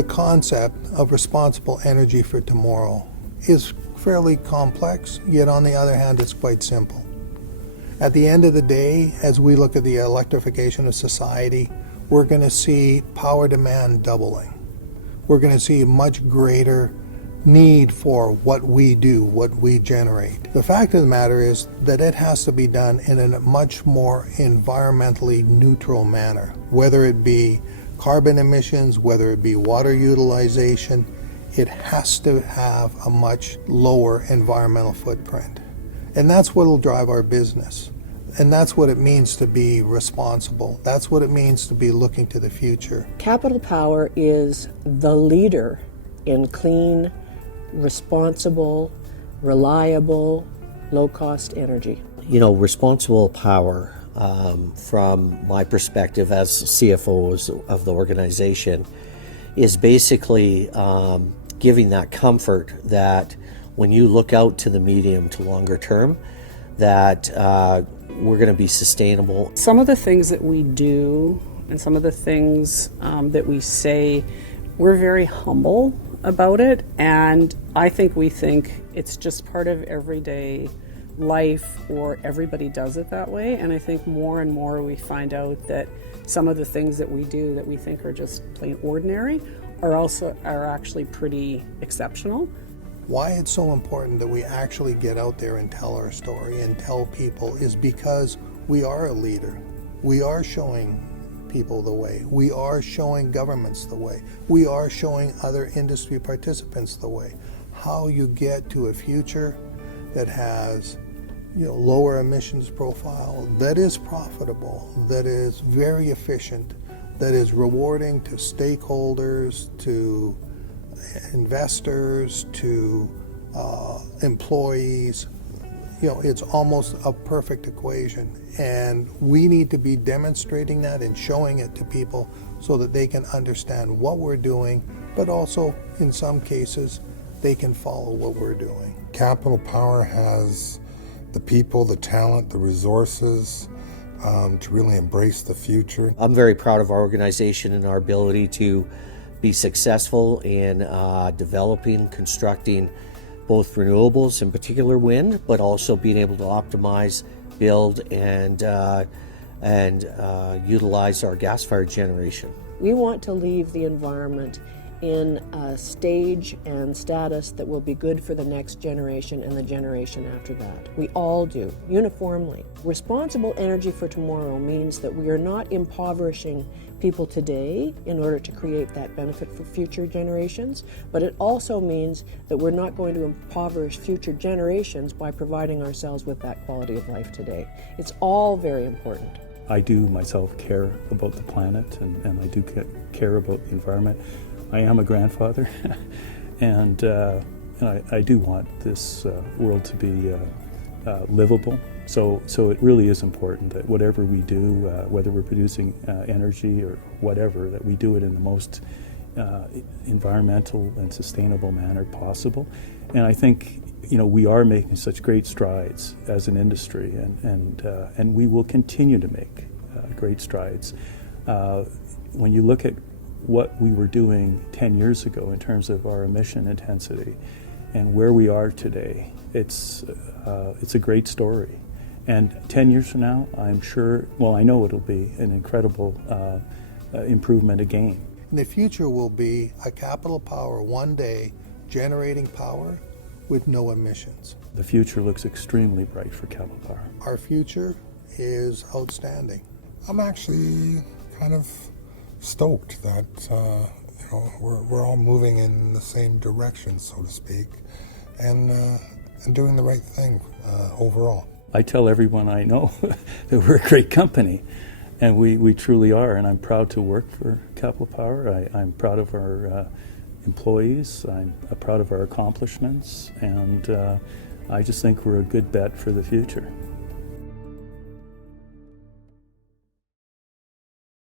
The concept of responsible energy for tomorrow is fairly complex, yet on the other hand, it's quite simple. At the end of the day, as we look at the electrification of society, we're going to see power demand doubling. We're going to see much greater need for what we do, what we generate. The fact of the matter is that it has to be done in a much more environmentally neutral manner, whether it be carbon emissions, whether it be water utilization. It has to have a much lower environmental footprint. And that's what will drive our business. And that's what it means to be responsible. That's what it means to be looking to the future. Capital Power is the leader in clean, responsible, reliable, low-cost energy. You know, responsible power, from my perspective as CFO of the organization, is basically giving that comfort that when you look out to the medium to longer term, that we're going to be sustainable. Some of the things that we do and some of the things that we say, we're very humble about it, and I think we think it's just part of everyday life, or everybody does it that way. And I think more and more we find out that some of the things that we do that we think are just plain ordinary are actually pretty exceptional. Why it's so important that we actually get out there and tell our story and tell people is because we are a leader. We are showing people the way. We are showing governments the way. We are showing other industry participants the way. How you get to a future that has, lower emissions profile, that is profitable, that is very efficient, that is rewarding to stakeholders, to investors, to employees. It's almost a perfect equation, and we need to be demonstrating that and showing it to people so that they can understand what we're doing, but also in some cases they can follow what we're doing. Capital Power has the people, the talent, the resources to really embrace the future. I'm very proud of our organization and our ability to be successful in developing, constructing both renewables, in particular wind, but also being able to optimize, build, and utilize our gas-fired generation. We want to leave the environment in a stage and status that will be good for the next generation and the generation after that. We all do, uniformly. Responsible energy for tomorrow means that we are not impoverishing people today in order to create that benefit for future generations, but it also means that we're not going to impoverish future generations by providing ourselves with that quality of life today. It's all very important. I do myself care about the planet, and I do care about the environment. I am a grandfather, and I do want this world to be livable. So it really is important that whatever we do, whether we're producing energy or whatever, that we do it in the most environmental and sustainable manner possible. And I think we are making such great strides as an industry, and we will continue to make great strides. When you look at what we were doing 10 years ago in terms of our emission intensity and where we are today, it's a great story. And 10 years from now, I'm sure, I know it'll be an incredible improvement again. And the future will be a Capital Power one day generating power with no emissions. The future looks extremely bright for Capital Power. Our future is outstanding. I'm actually kind of stoked that we're all moving in the same direction, so to speak, and doing the right thing overall. I tell everyone I know that we're a great company, and we truly are, and I'm proud to work for Capital Power. I'm proud of our employees, I'm proud of our accomplishments, and I just think we're a good bet for the future.